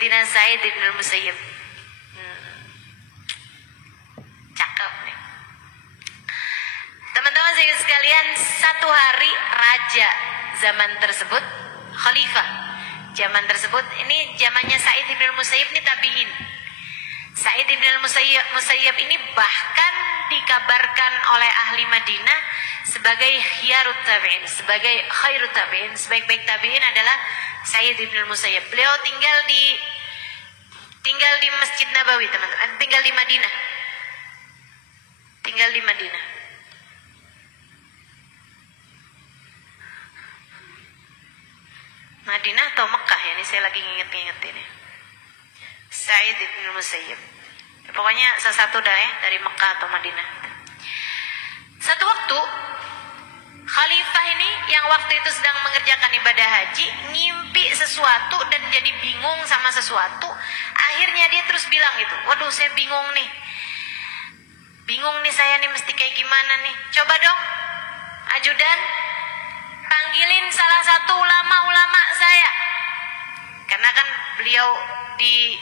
Sayyidina Sa'id bin Musayyib. Cakep nih. Teman-teman sekalian, satu hari raja zaman tersebut, khalifah zaman tersebut, ini zamannya Sa'id bin Musayyib ini tabi'in. Sa'id bin Musayyib ini bahkan dikabarkan oleh ahli Madinah sebagai khiyarut tabi'in, sebagai khairut tabi'in, sebaik-baik tabi'in adalah Sa'id bin Musayyib. Beliau tinggal di Masjid Nabawi, teman-teman, tinggal di Madinah. Tinggal di Madinah. Madinah atau Mekah ya, ini saya lagi nginget-nginget ini. Sa'id bin Musayyib. Pokoknya salah satu dah ya, dari Mekah atau Madinah. Satu waktu khalifah ini yang waktu itu sedang mengerjakan ibadah haji ngimpi sesuatu dan jadi bingung sama sesuatu. Akhirnya dia terus bilang gitu, waduh saya bingung nih saya nih mesti kayak gimana nih. Coba dong ajudan panggilin salah satu ulama saya, karena kan beliau di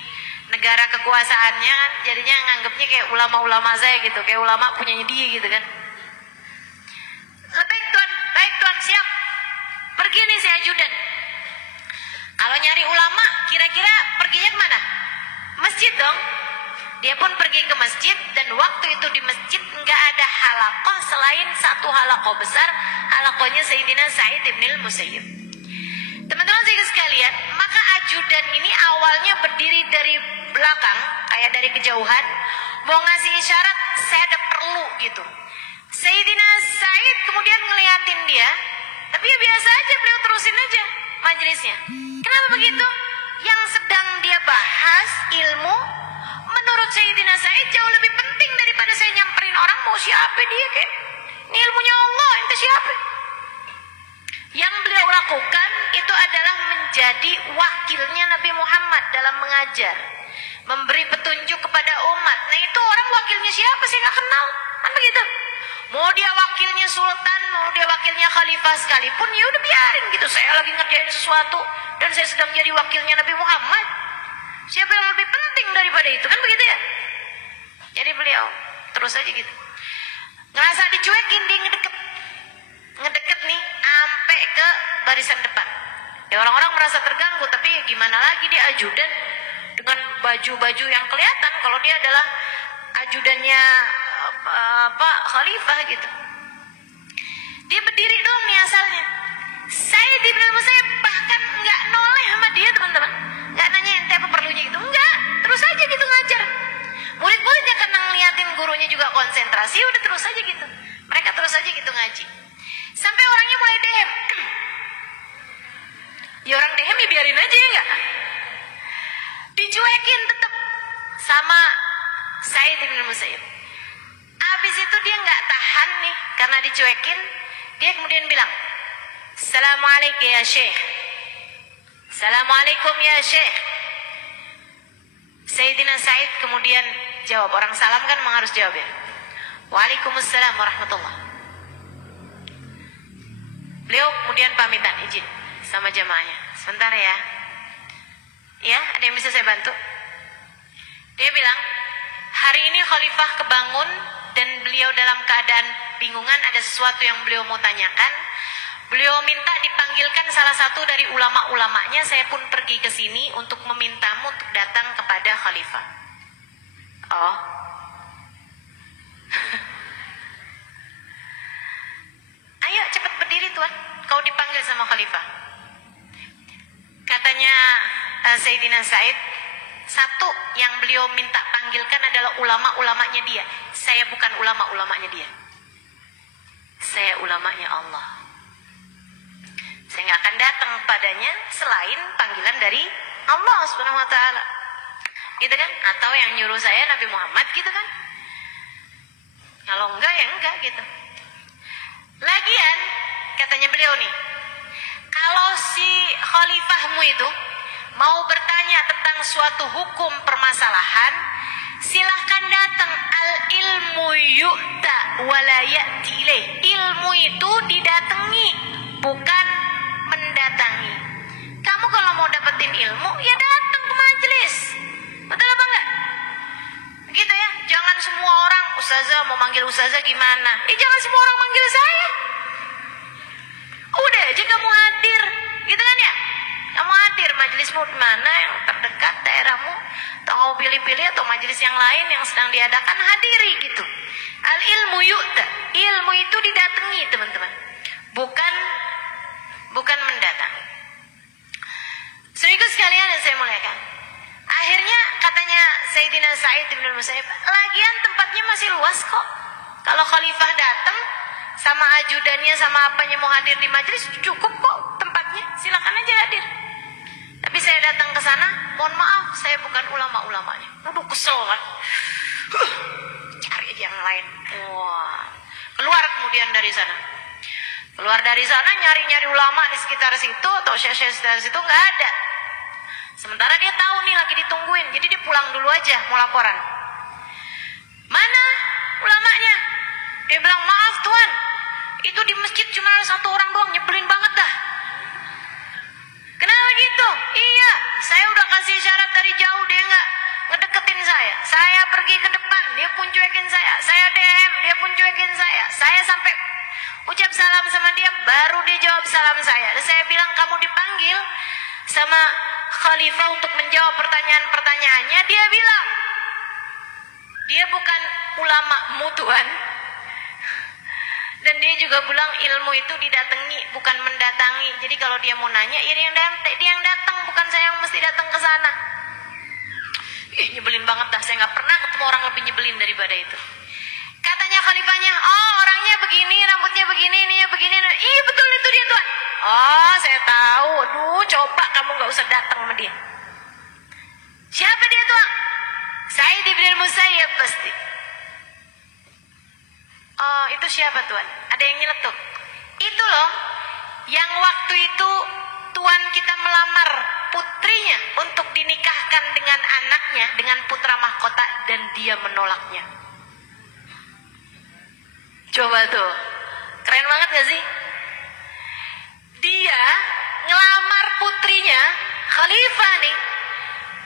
negara kekuasaannya jadinya nganggapnya kayak ulama-ulama saya gitu, kayak ulama punyanya dia gitu kan. Baik tuan, siap. Pergi nih si ajudan. Kalau nyari ulama, kira-kira perginya kemana? Masjid dong. Dia pun pergi ke masjid, dan waktu itu di masjid nggak ada halaqah selain satu halaqah besar, halaqahnya Sayyidina Sa'id bin Musayyib. Teman-teman sekalian, maka ajudan ini awalnya berdiri dari belakang, kayak dari kejauhan, mau ngasih isyarat saya ada perlu gitu. Sayyidina Sa'id kemudian ngeliatin dia, tapi ya biasa aja, beliau terusin aja majelisnya. Kenapa begitu? Yang sedang dia bahas ilmu, menurut Sayyidina Sa'id jauh lebih penting daripada saya nyamperin orang mau siapa dia kayak. Ini ilmunya Allah, ente siapa? Yang beliau lakukan itu adalah menjadi wakilnya Nabi Muhammad dalam mengajar, memberi petunjuk kepada umat. Nah itu orang wakilnya siapa sih, nggak kenal, kan begitu. Mau dia wakilnya sultan, mau dia wakilnya khalifah sekalipun, ya udah biarin gitu. Saya lagi ngerjain sesuatu dan saya sedang jadi wakilnya Nabi Muhammad. Siapa yang lebih penting daripada itu, kan begitu ya. Jadi beliau terus aja gitu. Ngerasa dicuekin, dia ngedeket nih sampai ke barisan depan. Ya orang-orang merasa terganggu, tapi gimana lagi, dia ajudan dengan baju-baju yang kelihatan kalau dia adalah ajudannya khalifah gitu. Dia berdiri dong nih asalnya. Sa'id bin Musayyib bahkan nggak noleh sama dia, teman-teman. Nggak nanya ente apa perlunya gitu, enggak. Terus aja gitu ngajar. Murid-muridnya karena ngeliatin gurunya juga konsentrasi, udah terus aja gitu. Mereka terus aja gitu ngaji. Sampai orangnya mulai dehem. Ya orang dehem ya biarin aja ya enggak. Dicuekin tetap sama Sa'id bin Musayyib. Habis itu dia nggak tahan nih karena dicuekin, dia kemudian bilang, Assalamualaikum ya Syekh. Assalamualaikum ya Syekh. Sayyidina Sa'id kemudian jawab, orang salam kan memang harus jawab ya. Waalaikumsalam warahmatullahi. Beliau kemudian pamitan, izin sama jamaahnya, sebentar ya. Ya, ada yang bisa saya bantu? Dia bilang, hari ini khalifah kebangun dan beliau dalam keadaan bingungan, ada sesuatu yang beliau mau tanyakan. Beliau minta dipanggilkan salah satu dari ulama-ulamanya. Saya pun pergi ke sini untuk memintamu untuk datang kepada khalifah. Oh. Ayo cepat berdiri tuan, kau dipanggil sama khalifah. Katanya Sayyidina Sa'id, satu yang beliau minta panggilkan adalah ulama-ulamanya dia. Saya bukan ulama-ulamanya dia. Saya ulamanya Allah. Saya nggak akan datang padanya selain panggilan dari Allah Subhanahu Wa Taala, gitu kan? Atau yang nyuruh saya Nabi Muhammad, gitu kan? Kalau enggak ya enggak gitu. Lagian katanya beliau nih, kalau si khalifahmu itu mau bertanya tentang suatu hukum permasalahan, silahkan datang. Al ilmu yu'ta wala ya'ti ilaih. Ilmu itu didatangi, bukan mendatangi. Kamu kalau mau dapetin ilmu, ya datang ke majelis. ustazah, mau manggil ustazah gimana? Jangan semua orang manggil saya. Udah aja kamu hadir, gitu kan ya? Kamu hadir, majelismu mana yang terdekat daerahmu, atau kamu pilih-pilih atau majelis yang lain yang sedang diadakan, hadiri gitu. Al ilmu yu'ta, ilmu itu didatangi teman-teman, bukan mendatangi. Saudaraku sekalian yang saya muliakan, akhirnya katanya Sayyidina Sa'id bin Musayyib, lagian tempatnya masih luas kok. Kalau khalifah datang sama ajudannya sama apanya mau hadir di majelis, cukup kok tempatnya, silakan aja hadir. Tapi saya datang ke sana, mohon maaf, saya bukan ulama-ulamanya. Aduh, kesel kan. Cari aja yang lain. Wah, keluar kemudian dari sana. Keluar dari sana nyari-nyari ulama di sekitar situ atau syekh-syekh sekitar situ, nggak ada. Sementara dia tahu nih lagi ditungguin, jadi dia pulang dulu aja mau laporan. Mana ulamanya? Dia bilang, maaf tuan, itu di masjid cuma ada satu orang doang, nyebelin banget dah. Kenapa gitu? Iya, saya udah kasih syarat dari jauh, dia nggak ngedeketin saya. Saya pergi ke depan, dia pun cuekin saya. Saya DM, dia pun cuekin saya. Saya sampai ucap salam sama dia, baru dia jawab salam saya. Dan saya bilang, kamu dipanggil sama khalifah untuk menjawab pertanyaan-pertanyaannya. Dia bilang, dia bukan ulama tuan. Dan dia juga bilang ilmu itu didatangi, bukan mendatangi. Jadi kalau dia mau nanya, ya dia yang datang, bukan saya yang mesti datang ke sana. Nyebelin banget dah, saya nggak pernah ketemu orang lebih nyebelin daripada itu. Katanya khalifahnya, oh orangnya begini, rambutnya begini, ininya begini. Iya betul itu dia tuan. Oh saya tahu, aduh coba kamu nggak usah datang sama dia. Siapa dia tuan? Sa'id bin Musayyib pasti. Oh itu siapa tuan? Ada yang nyeletuk. Itu loh yang waktu itu tuan kita melamar putrinya untuk dinikahkan dengan anaknya, dengan putra mahkota, dan dia menolaknya. Coba tuh, keren banget gak sih? Dia ngelamar putrinya, khalifah nih,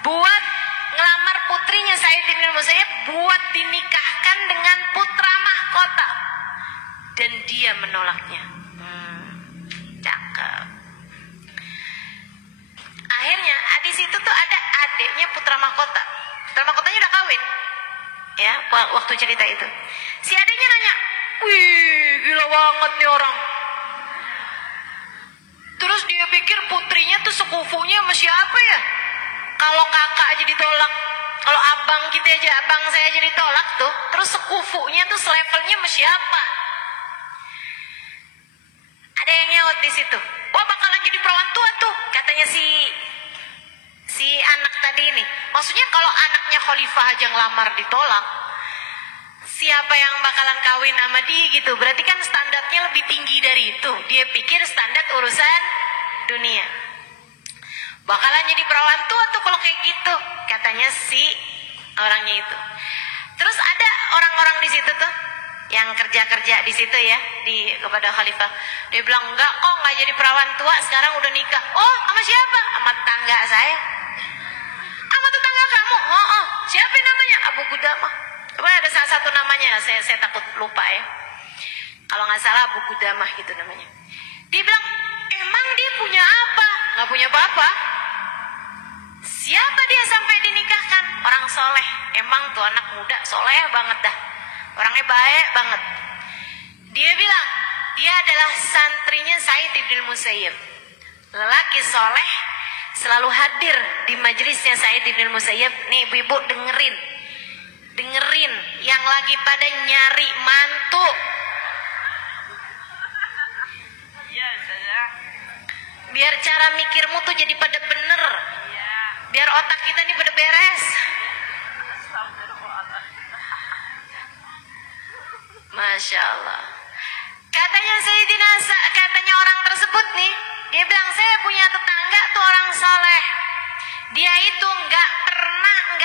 buat ngelamar putrinya Sa'id bin Musayyib buat dinikahkan dengan putra mahkota, dan dia menolaknya. Cakep. Akhirnya di situ tuh ada adiknya putra mahkota. Putra mahkotanya udah kawin, ya waktu cerita itu. Si adiknya nanya, wih gila banget nih orang. Terus dia pikir putrinya tuh sekufunya sama siapa ya? Kalau kakak aja ditolak, kalau abang kita aja, abang saya aja ditolak tuh, terus sekufunya tuh selevelnya sama siapa? Ada yang nyaut di situ. Wah bakalan jadi perawan tua tuh, katanya si anak tadi ini. Maksudnya kalau anaknya khalifah aja ngelamar ditolak, siapa yang bakalan kawin sama dia gitu? Berarti kan standarnya lebih tinggi dari itu. Dia pikir standar urusan dunia. Bakalan jadi perawan tua tuh kalau kayak gitu, katanya si orangnya itu. Terus ada orang-orang di situ tuh yang kerja-kerja di situ ya, kepada khalifah. Dia bilang, enggak kok, nggak jadi perawan tua, sekarang udah nikah. Oh, sama siapa? Sama tetangga saya. Sama tetangga kamu? Oh, siapa namanya? Abu Qudamah. Coba ada salah satu namanya, saya takut lupa ya. Kalau nggak salah Abu Qudamah gitu namanya. Dia bilang, emang dia punya apa? Nggak punya apa-apa. Siapa dia sampai dinikahkan? Orang soleh. Emang tuh anak muda soleh banget dah. Orangnya baik banget. Dia bilang, dia adalah santrinya Sa'id bin Musayyib. Lelaki soleh, selalu hadir di majelisnya Sa'id bin Musayyib. Nih ibu-ibu dengerin. Dengerin yang lagi pada nyari mantu. Biar cara mikirmu tuh jadi pada bener. Biar otak kita nih pada beres. Masya Allah. Katanya orang tersebut nih, dia bilang, saya punya tetangga tuh orang soleh. Dia itu nggak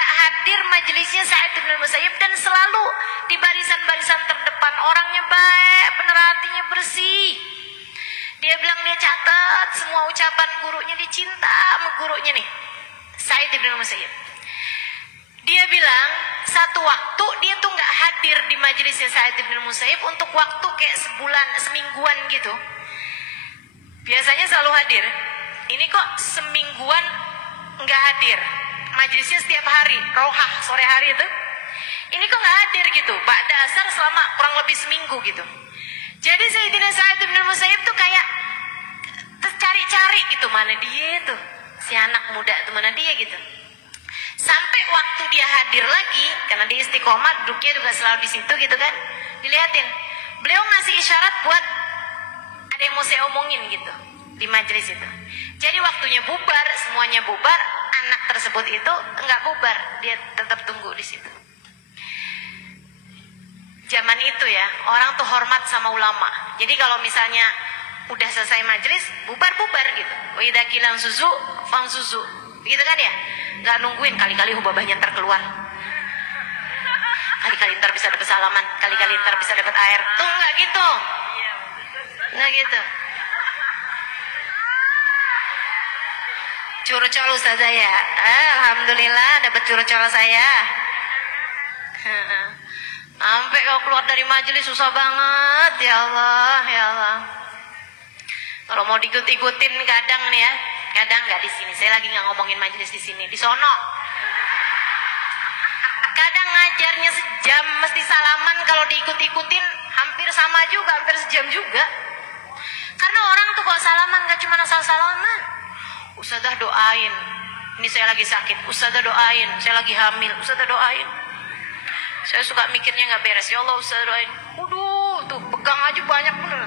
hadir majelisnya Sa'id bin Musayyib, dan selalu di barisan-barisan terdepan. Orangnya baik, bener, hatinya bersih. Dia bilang dia catat semua ucapan gurunya, dia cinta sama gurunya nih, Sa'id bin Musayyib. Dia bilang satu waktu dia tuh nggak hadir di majelisnya Sa'id bin Musayyib untuk waktu kayak sebulan, semingguan gitu. Biasanya selalu hadir. Ini kok semingguan nggak hadir. Majelisnya setiap hari, rohah sore hari itu. Ini kok nggak hadir gitu. Ba'da asar selama kurang lebih seminggu gitu. Jadi Sayyidina Sa'id bin Musayyib tuh kayak tercari-cari gitu, mana dia tuh, si anak muda tuh mana dia gitu. Sampai waktu dia hadir lagi, karena dia istiqomah, duduknya juga selalu di situ gitu kan. Dilihatin, beliau ngasih isyarat buat ada yang mau saya omongin gitu di majelis itu. Jadi waktunya bubar, semuanya bubar, anak tersebut itu enggak bubar, dia tetap tunggu di situ. Zaman itu ya, orang tuh hormat sama ulama. Jadi kalau misalnya udah selesai majelis, bubar-bubar gitu. Wa idza kilan suzu, fang suzu. Gitu kan ya? Enggak nungguin kali-kali hubabahnya ntar keluar. Kali-kali ntar bisa dapat salaman, kali-kali ntar bisa dapat air. Tuh enggak gitu. Enggak gitu. Curcol ustazah ya. Alhamdulillah dapat curcol saya. Sampai kau keluar dari majelis susah banget, ya Allah, ya Allah. Kalau mau diikut-ikutin kadang nih ya, kadang nggak di sini. Saya lagi nggak ngomongin majelis di sini, di sono. Kadang ngajarnya sejam, mesti salaman. Kalau diikut-ikutin hampir sama juga, hampir sejam juga. Karena orang tuh kalau salaman nggak cuma asal salaman. Ustazah doain, ini saya lagi sakit. Ustazah doain, saya lagi hamil. Ustazah doain. Saya suka mikirnya nggak beres. Ya Allah, Ustaz doain. Waduh, tuh pegang aja banyak bener.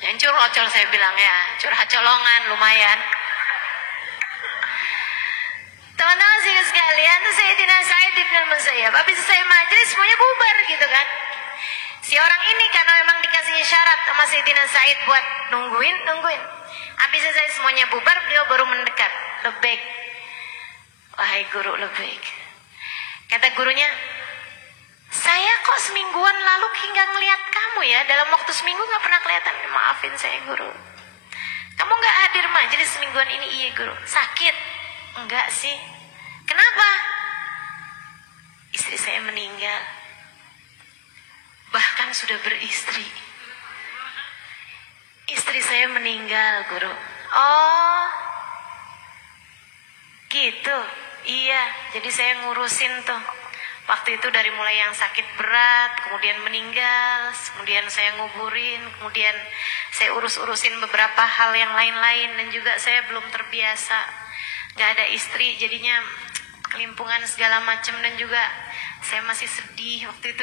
Yang curhacol saya bilang ya, curhat colongan lumayan. Teman-teman sekalian, tuh Sayyidina Sa'id bin Musayyib habis selesai majelis semuanya bubar gitu kan. Si orang ini karena memang dikasih syarat sama Sayyidina Sa'id buat nungguin. Habis selesai semuanya bubar, beliau baru mendekat. Lebih. Wahai guru lebih. Kata gurunya, saya kok semingguan lalu hingga ngelihat kamu ya. Dalam waktu seminggu gak pernah kelihatan. Maafin saya guru. Kamu gak hadir majelis semingguan ini. Iya guru. Sakit? Enggak sih. Kenapa? Istri saya meninggal. Bahkan sudah beristri. Istri saya meninggal guru. Oh gitu. Iya, jadi saya ngurusin tuh. Waktu itu dari mulai yang sakit berat, kemudian meninggal, kemudian saya nguburin, kemudian saya urus-urusin beberapa hal yang lain-lain. Dan juga saya belum terbiasa, gak ada istri, jadinya kelimpungan segala macam. Dan juga saya masih sedih waktu itu.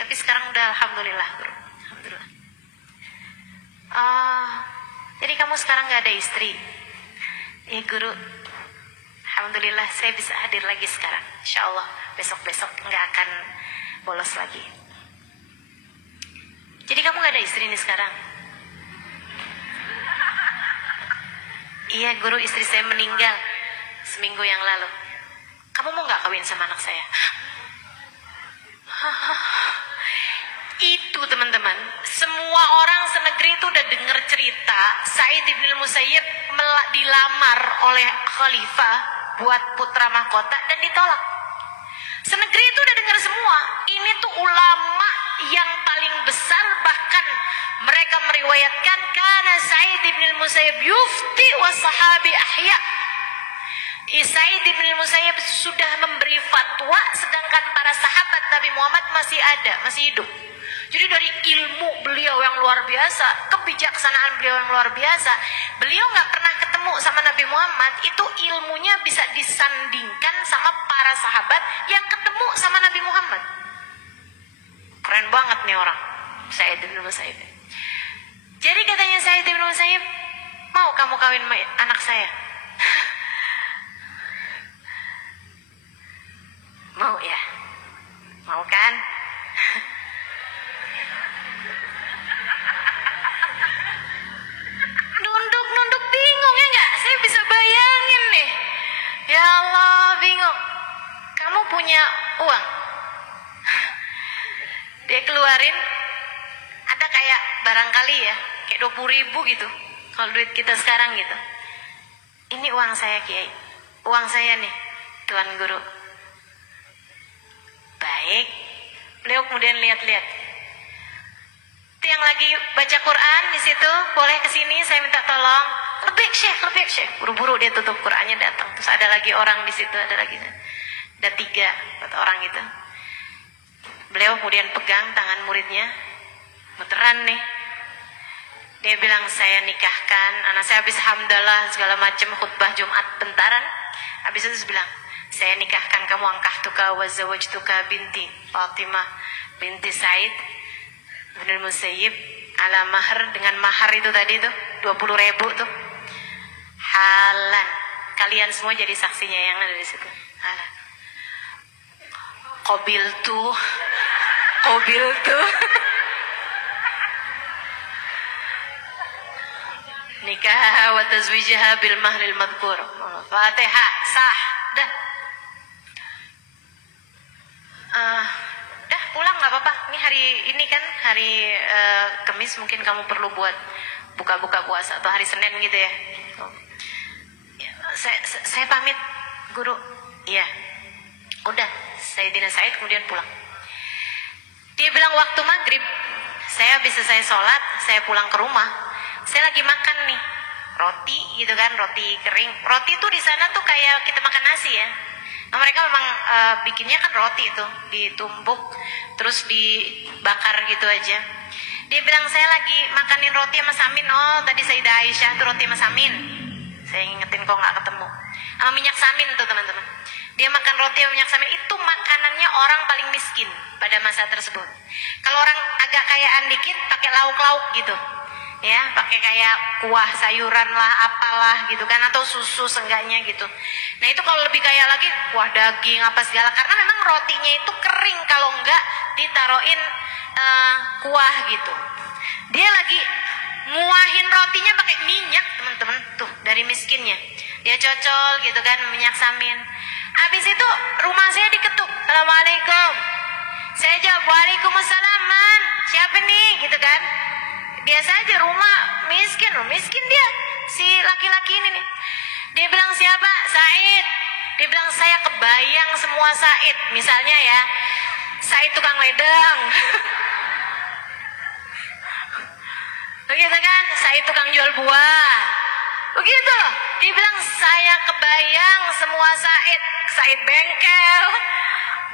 Tapi sekarang udah alhamdulillah guru. Alhamdulillah. Oh, jadi kamu sekarang gak ada istri? Ya guru, alhamdulillah saya bisa hadir lagi sekarang. Insya Allah besok-besok nggak akan bolos lagi. Jadi kamu nggak ada istri nih sekarang? Iya guru, istri saya meninggal seminggu yang lalu. Kamu mau nggak kawin sama anak saya? Itu teman-teman, semua orang senegeri itu udah dengar cerita Sa'id bin Musayyib dilamar oleh khalifah buat putra mahkota dan ditolak. Senegeri itu udah dengar semua. Ini tuh ulama yang paling besar, bahkan mereka meriwayatkan karena Sa'id bin Musayyib yufti wa sahabi ahya. Sa'id bin Musayyib sudah memberi fatwa sedangkan para sahabat Nabi Muhammad masih ada, masih hidup. Jadi dari ilmu beliau yang luar biasa, kebijaksanaan beliau yang luar biasa, beliau nggak pernah ketemu sama Nabi Muhammad, itu ilmunya bisa disandingkan sama para sahabat yang ketemu sama Nabi Muhammad. Keren banget nih orang, Sa'id bin Musayyib. Jadi katanya Sa'id bin Musayyib, mau kamu kawin sama anak saya? Mau ya? Mau kan? Nunduk bingung ya nggak? Saya bisa bayangin nih. Ya Allah, bingung. Kamu punya uang? Dia keluarin, ada kayak barangkali ya, kayak 20.000 gitu. Kalau duit kita sekarang gitu. Ini uang saya Kiai, uang saya nih Tuan Guru. Baik, beliau kemudian lihat-lihat. Itu yang lagi baca Quran di situ, boleh kesini saya minta tolong. Lebih Syekh. Buru-buru dia tutup Qurannya datang. Terus ada lagi orang di situ, ada 3 orang gitu. Beliau kemudian pegang tangan muridnya, muteran nih. Dia bilang, saya nikahkan anak saya habis hamdalah segala macam khutbah Jumat bentaran. Habis itu bilang, saya nikahkan kamu, angkahtuka wa zawajtuka binti Fatimah binti Said bin Musayyib ala mahar, dengan mahar itu tadi tuh 20.000 tuh. Halan. Kalian semua jadi saksinya yang ada di situ. Halan. Qabil tuh. Nikah wa tazwijaha bil mahril madhkur. Fatihah sah. Dah. Dah pulang nggak apa-apa. Ini hari ini kan hari Kamis, mungkin kamu perlu buat buka-buka puasa atau hari Senin gitu ya. Saya pamit Guru. Iya. Udah, Sayyidina Said kemudian pulang. Dia bilang waktu maghrib, saya sholat, saya pulang ke rumah. Saya lagi makan nih roti gitu kan, roti kering. Roti tuh di sana tuh kayak kita makan nasi ya. Nah, mereka memang bikinnya kan roti itu ditumbuk terus dibakar gitu aja. Dia bilang saya lagi makanin roti sama Samin. Oh tadi Sayyidah Aisyah tuh roti sama Samin. Saya ingetin kok nggak ketemu. Sama minyak Samin tuh teman-teman. Dia makan roti sama minyak Samin, itu makanannya orang paling miskin pada masa tersebut. Kalau orang agak kayaan dikit pakai lauk-lauk gitu. Ya, pakai kayak kuah sayuran lah, apalah gitu kan, atau susu seenggaknya gitu. Nah itu kalau lebih kaya lagi, kuah daging apa segala, karena memang rotinya itu kering kalau enggak ditaruhin kuah gitu. Dia lagi nguahin rotinya pakai minyak teman-teman tuh dari miskinnya. Dia cocol gitu kan minyak Samin. Habis itu rumah saya diketuk. Assalamualaikum. Saya jawab waalaikumsalam man. Siapa nih gitu kan? Biasa aja rumah miskin dia si laki-laki ini nih. Dia bilang siapa? Said. Dia bilang saya kebayang semua Said. Misalnya ya Said tukang ledeng. Begitu kan? Said tukang jual buah. Begitu loh. Dia bilang saya kebayang semua Said. Said bengkel,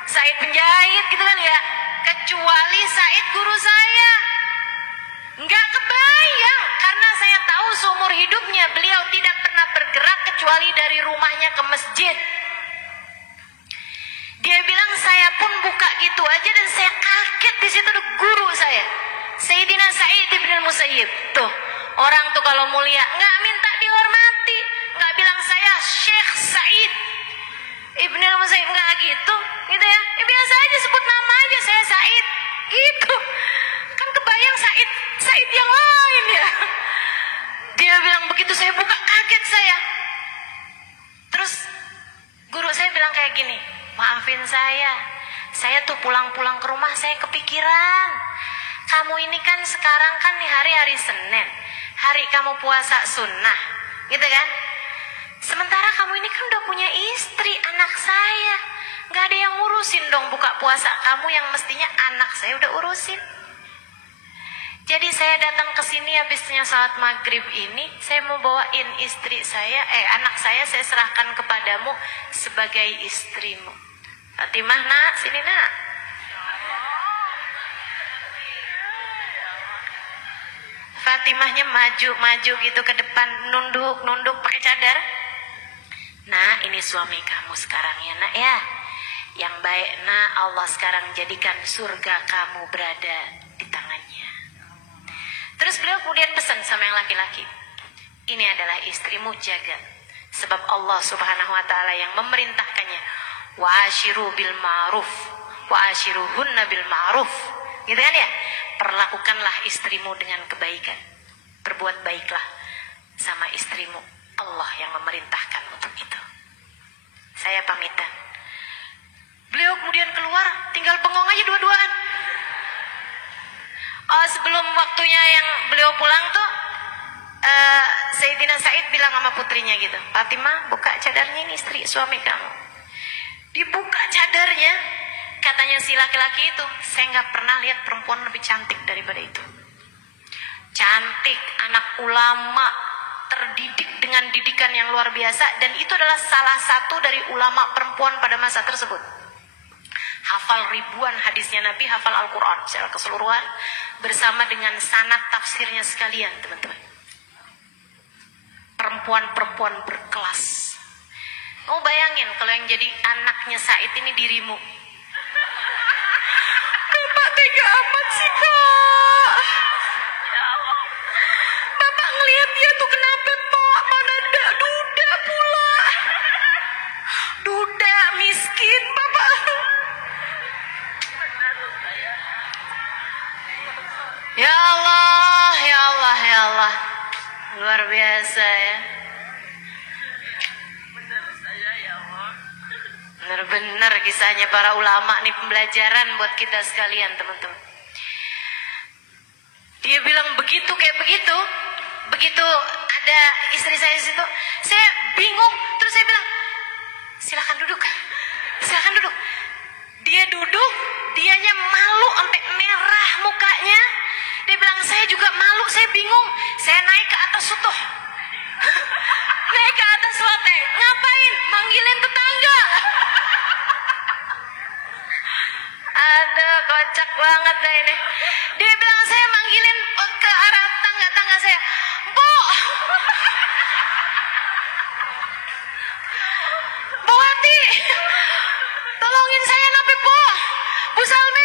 Said penjahit gitu kan ya. Kecuali Said guru saya. Nggak kebayang, karena saya tahu seumur hidupnya beliau tidak pernah bergerak kecuali dari rumahnya ke masjid. Dia bilang saya pun buka gitu aja dan saya kaget, di situ ada guru saya, Sayyidina Said bin Musayyib. Tuh orang tuh kalau mulia nggak minta dihormati, nggak bilang saya Syekh Said Ibn Musayyib, nggak gitu ya. Biasa aja sebut nama aja, saya Said gitu. Kan kebayang Said yang lain ya. Dia bilang begitu, saya buka kaget saya. Terus guru saya bilang kayak gini, maafin saya tuh pulang-pulang ke rumah saya kepikiran. Kamu ini kan sekarang kan nih hari Senin, hari kamu puasa sunnah, gitu kan? Sementara kamu ini kan udah punya istri, anak saya. Gak ada yang ngurusin dong buka puasa kamu yang mestinya anak saya udah urusin. Jadi saya datang ke sini habisnya salat maghrib ini, saya mau bawain istri saya, anak saya serahkan kepadamu sebagai istrimu. Fatimah nak, sini nak. Fatimahnya maju gitu ke depan, nunduk pakai cadar. Nah, ini suami kamu sekarang ya nak ya. Yang baik nak, Allah sekarang jadikan surga kamu berada di tangannya. Terus beliau kemudian pesan sama yang laki-laki, ini adalah istrimu, jaga. Sebab Allah subhanahu wa ta'ala yang memerintahkannya, wa ashiru bil ma'ruf, wa ashiruhunna bil ma'ruf. Gitu kan ya? Perlakukanlah istrimu dengan kebaikan. Berbuat baiklah sama istrimu. Allah yang memerintahkan untuk itu. Saya pamitan. Beliau kemudian keluar, tinggal bengong aja dua-duaan. Sebelum waktunya yang beliau pulang tuh, Sayyidina Said bilang sama putrinya gitu, Fatimah, buka cadarnya, ini istri suami kamu. Dibuka cadarnya, katanya si laki-laki itu, saya nggak pernah lihat perempuan lebih cantik daripada itu. Cantik, anak ulama, terdidik dengan didikan yang luar biasa, dan itu adalah salah satu dari ulama perempuan pada masa tersebut. Hafal ribuan hadisnya Nabi, hafal Al-Quran secara keseluruhan bersama dengan sanad tafsirnya sekalian, teman-teman. Perempuan-perempuan berkelas. Kamu bayangin kalau yang jadi anaknya Said ini dirimu. Bapak tega amat sih, Pak. Bapak ngelihat dia tuh kenapa, Pak? Mana ada duda pula. Duda miskin, Bapak. Ya Allah, ya Allah, ya Allah. Luar biasa ya. Benar-benar kisahnya para ulama nih pembelajaran buat kita sekalian, teman-teman. Dia bilang begitu kayak begitu. Begitu ada istri saya di situ, saya bingung. Terus saya bilang, silakan duduk. Silakan duduk. Dia duduk, dianya malu sampai merah mukanya. Dia bilang, saya juga malu, saya bingung. Saya naik ke atas sutuh. Naik ke atas loteng. Ngapain? Manggilin tetangga. Aduh, kocak banget dah ini. Dia bilang, saya manggilin ke arah tangga-tangga saya. Bu! Bu Wati! Tolongin saya nape, Bu! Bu Salme,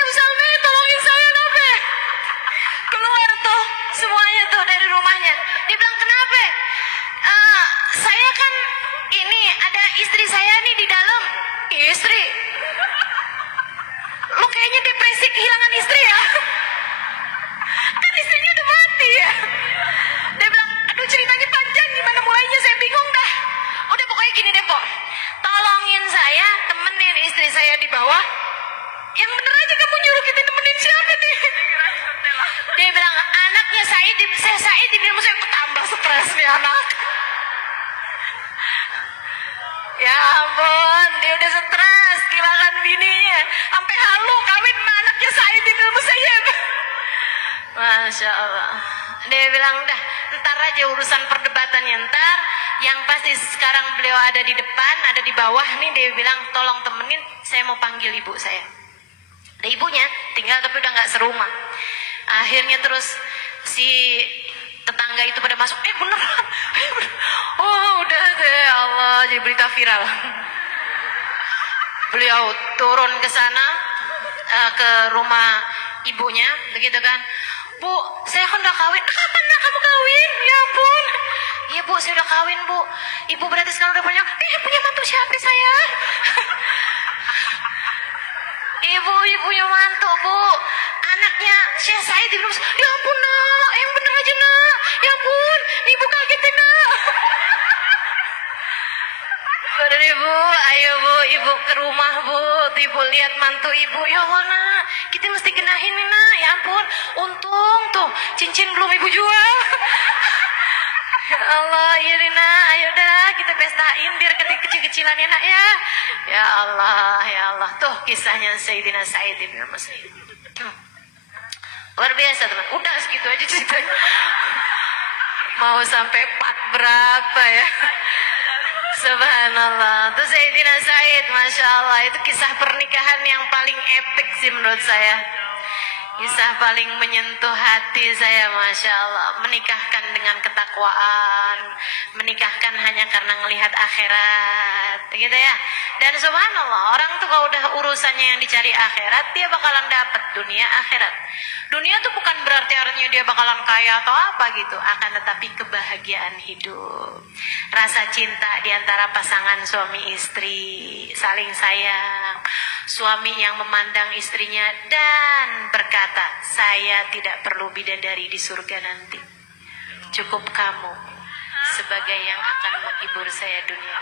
tolongin saya nape! Keluar tuh semuanya tuh dari rumahnya. Dia bilang, kenapa? Saya kan ini ada istri saya nih di dalam. Istri? Lu kayaknya depresi kehilangan istri ya? Kan istrinya udah mati ya? Dia bilang, aduh ceritanya panjang, gimana mulainya, saya bingung dah. Udah pokoknya gini deh, Po. Tolongin saya, temenin istri saya di bawah. Yang bener aja kamu nyuruh kita temenin siapa nih? Dia bilang, anaknya Said dibilang saya tambah stres nih anak. Ya ampun, dia udah stres, kehilangan bininya. Sampai halu kawin sama anaknya Said dibilang saya. Masya Allah. Dia bilang, dah, ntar aja urusan perdebatannya ntar. Yang pasti sekarang beliau ada di depan, ada di bawah nih. Dia bilang, tolong temenin, saya mau panggil ibu saya. Ada ibunya, tinggal tapi udah gak serumah. Akhirnya terus si tetangga itu pada masuk, beneran. Oh udah deh, Allah, jadi berita viral. Beliau turun ke sana, ke rumah ibunya, begitu kan. Bu, saya kan udah kawin. Kapan nak kamu kawin? Ya ampun. Iya Bu, saya udah kawin Bu. Ibu berarti sekarang udah punya. Punya mantu siapa saya? Ibu punya mantu Bu. Anaknya Syekh Said dibilang, ya ampun nak, yang bener aja nak. Ya ampun, ibu kagetin nak. Udah ibu, ayo Bu, ibu ke rumah Bu. Ibu lihat mantu ibu, ya Allah nak, kita mesti genahin nih nak. Ya ampun, untung tuh cincin belum ibu jual. Ya Allah, iya nih nak, ayo dah kita pestain biar kecil-kecilan ya nak ya. Ya Allah, tuh kisahnya Sayyidina Said ibn Musayyib. Luar biasa teman, udah segitu aja ceritanya. Mau sampai part berapa ya? Subhanallah. Itu Sayyidina Said, Masya Allah, itu kisah pernikahan yang paling epic sih menurut saya. Kisah paling menyentuh hati saya, Masya Allah. Menikahkan dengan ketakwaan, menikahkan hanya karena ngelihat akhirat, gitu ya. Dan subhanallah, orang tuh kalau udah urusannya yang dicari akhirat, dia bakalan dapat dunia akhirat. Dunia tuh bukan berarti artinya dia bakalan kaya atau apa gitu, akan tetapi kebahagiaan hidup, rasa cinta di antara pasangan suami istri, saling sayang, suami yang memandang istrinya dan berkata, saya tidak perlu bidadari di surga nanti, cukup kamu sebagai yang akan menghibur saya dunia.